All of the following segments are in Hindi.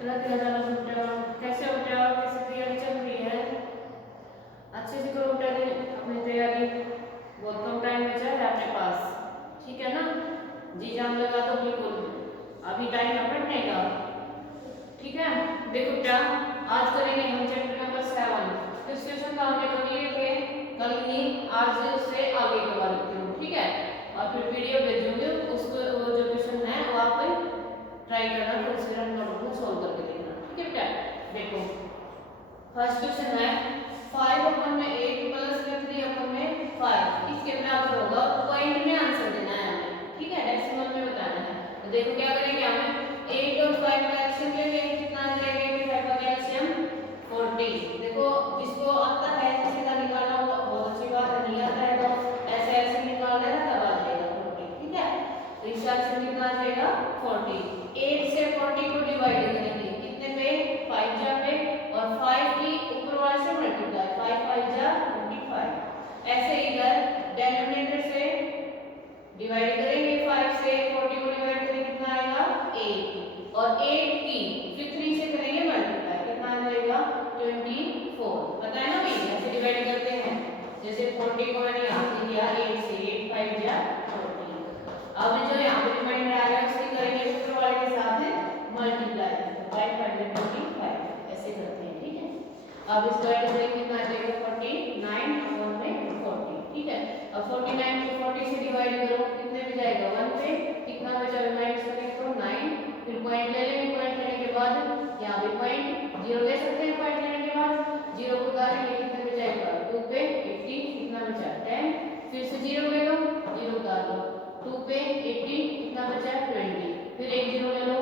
चला 3000 बेटा कैसे हो बेटा, कैसे तैयारी चल रही है? अच्छे से करो बेटा अपनी तैयारी, बहुत कम टाइम बचा है आपके पास, ठीक है ना? जी जान लगा दो बिल्कुल, अभी टाइम है पढ़ने का, ठीक है? देखो बेटा आज करेंगे हम चैप्टर नंबर 7। इस सेशन का हमने कर लिए थे कल ही, आज से आगे करवा लेती हूँ, ठीक है? और फिर वीडियो भेजूंगी, उसको वो जो क्वेश्चन है वो आप ट्राई करना, खुद से रन नोट सॉल्व करके देखना, ठीक है बेटा? देखो फर्स्ट क्वेश्चन है 5 अपन में 8 प्लस 3 अपन में 5 इसके बराबर होगा, पॉइंट में आंसर देना है हमें, ठीक है? डेसिमल में बताना है। तो देखो क्या करेंगे, हमें 8 और 5 का एलसीएम लेंगे, कितना आ जाएगा? 85 का एलसीएम 40। देखो जिसको आता है सीधा निकालना होगा, बहुत अच्छी बात है, नहीं आता है तो ऐसे ऐसे निकाल लेना, तब आ जाएगा 40, ठीक है? तो इस एलसीएम कितना आ जाएगा? 40। 8 से 40 को डिवाइड करेंगे कितने पे? 5 जा पे, और 5 की ऊपर वाले से मल्टीप्लाई, 5 5 जा 25। ऐसे इधर डिनोमिनेटर से डिवाइड करेंगे, 5 से 40 को डिवाइड करेंगे कितना आएगा? 8, और 8 की फिर 3 से करेंगे मल्टीप्लाई, कितना आ जाएगा? 24। पता है ना भाई, ऐसे डिवाइड करते हैं, जैसे 40 को मैंने यहाँ से किया 8 से, 8 5 जा 40। अब जो यहाँ पे रिमाइंडर आ गया उसकी करेंगे ऊपर वाले के साथ मल्टीप्लाई, 5 5 जा 25, ऐसे करते हैं, ठीक है? अब इसको ऐड करेंगे कितना आ जाएगा? 49 अपॉन में 40, ठीक है? अब 49 को 40 से डिवाइड करो, कितने में जाएगा? 1 पे, कितना बचा? माइनस करेंगे तो 9, फिर पॉइंट ले लेंगे, पॉइंट लेने के बाद यहाँ पे पॉइंट 0 ले सकते हैं, पॉइंट लेने के बाद 0 को उतारेंगे, कितने में जाएगा? 2 पे 80, कितना बचा? 10, फिर से 0 ले लो, 0 उतार लो, 2 पे 80, कितना बचा? 20, फिर एक 0 ले लो,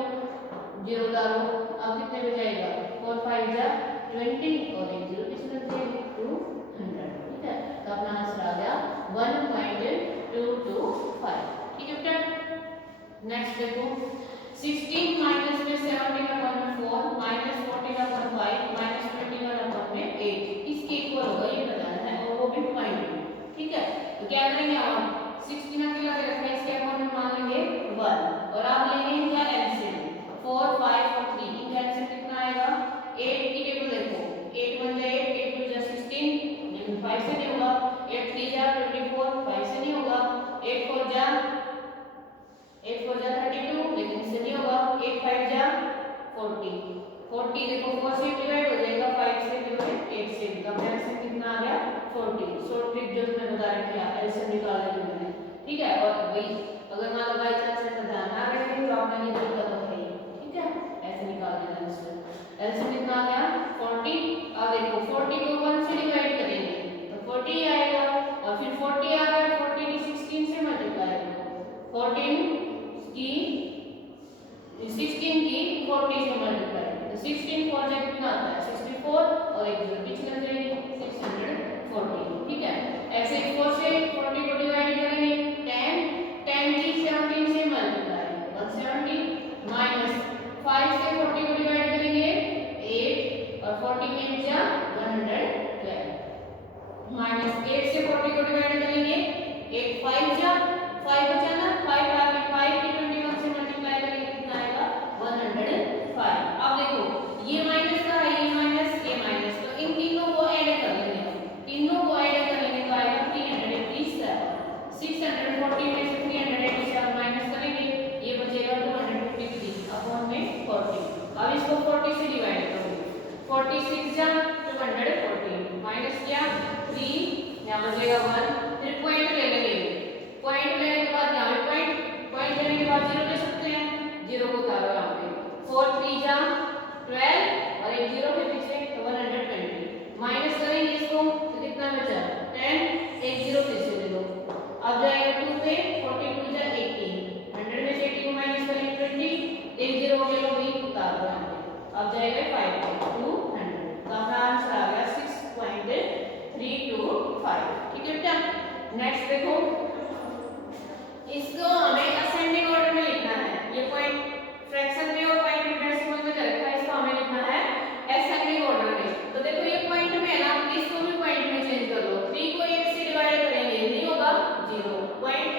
0 उतारो, अब कितने में जाएगा? 4 5 जा 20, और एक 0 किसमें लग जाएगा? 200, ठीक है? तो अपना आंसर आ गया 1.225, ठीक है बेटा? नेक्स्ट देखो 16 माइनस में 17 अपॉन में 4 माइनस 14 अपॉन 5 माइनस 21 अपॉन में 8 इसके इक्वल होगा, ये बताना है, और वो भी पॉइंट में, ठीक है? तो क्या करेंगे हम? 16 अकेला दे रखा है, इसके अपॉन में मान लेंगे 1, और आप लेंगे क्या? एलसीएम 4 5 और 3, इनका एलसीएम कितना आएगा? 8 की टेबल देखो, 8 1 जा 8, 8 2 जा 16, लेकिन 5 से नहीं होगा, 8 3 जा 24, 5 से नहीं होगा, 8 4 जा 32, लेकिन इससे नहीं होगा, 8 5 जा 40, 40 देखो 4 से डिवाइड हो जाएगा, 5 से डिवाइड 8 से, तो एलसीएम कितना आ गया? 40। शॉर्ट ट्रिक जो मैंने बता रखी है एलसीएम निकालने की मैंने, ठीक है? और वही अगर मान लो बाई चांस ऐसा ध्यान ना रखें तो आपने ये तरीका तो है ही, ठीक है? ऐसे निकाल देना एलसीएम। एलसीएम कितना आ गया? 40। अब देखो 40 को 1 से डिवाइड करेंगे तो 40 आएगा, और फिर 40 आ गया, 40 की 16 से मल्टीप्लाई करो, 14 की 16 की 40 से मल्टीप्लाई, तो 16 4 जा कितना आता है? 64, और एक 0 पीछे लग जाएगी 640, ठीक है? ऐसे 4 से 40 को डिवाइड करेंगे 10, 10 की 17 से मल्टीप्लाई 170, माइनस 5 से 40 को डिवाइड करेंगे 8, और 40 में 8 जा 112, माइनस 8 से 40 को डिवाइड करेंगे 8 5 जा 5 बचा ना, 5 आ गया, 5 की 21 से मल्टीप्लाई करेंगे कितना आएगा? 105। अब देखो ये माइनस का है, ये माइनस, तो इन तीनों को ऐड कर लेंगे, तीनों को ऐड करेंगे तो आएगा 387, 640 में से 387 माइनस करेंगे, ये बचेगा 253 अपॉन में 40। अब इसको 40 से डिवाइड करो, 46 जा 240, माइनस क्या? 3, यहाँ बचेगा 1, फिर पॉइंट ले लेंगे, पॉइंट लेने के बाद यहाँ पे पॉइंट लेने के बाद 0 ले सकते हैं, 0 को उतारो यहाँ पे, 4 3 जा 12, और एक 0 के पीछे तो 120, माइनस करेंगे इसको तो कितना बचा? 10, एक 0 फिर से ले लो, अब जाएगा 2 पे, 42 जा 80, 100 में से 80 को माइनस करेंगे 20, एक 0 ले लो, भी उतार दो यहाँ पे, अब जाएगा 5 200, तो अपना आंसर आ गया 6.325, ठीक है बेटा? नेक्स्ट देखो, इसको हमें असेंडिंग ऑर्डर में लिखना है, ये पॉइंट फ्रैक्शन में और पॉइंट डेसिमल में रखा है, इसको हमें लिखना है असेंडिंग ऑर्डर में। तो देखो ये पॉइंट में है ना, इसको भी पॉइंट में चेंज कर लो, 3 को 8 से डिवाइड करेंगे, नहीं होगा 0, पॉइंट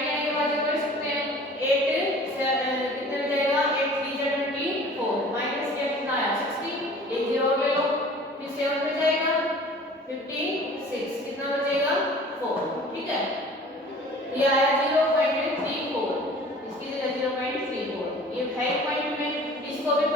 लेने के बाद जो कर सकते हैं 8 कितने हो जाएगा? 8 3 जा 24, माइनस ये आया 0.34, इसकी जगह 0.34, ये है पॉइंट में, इसको भी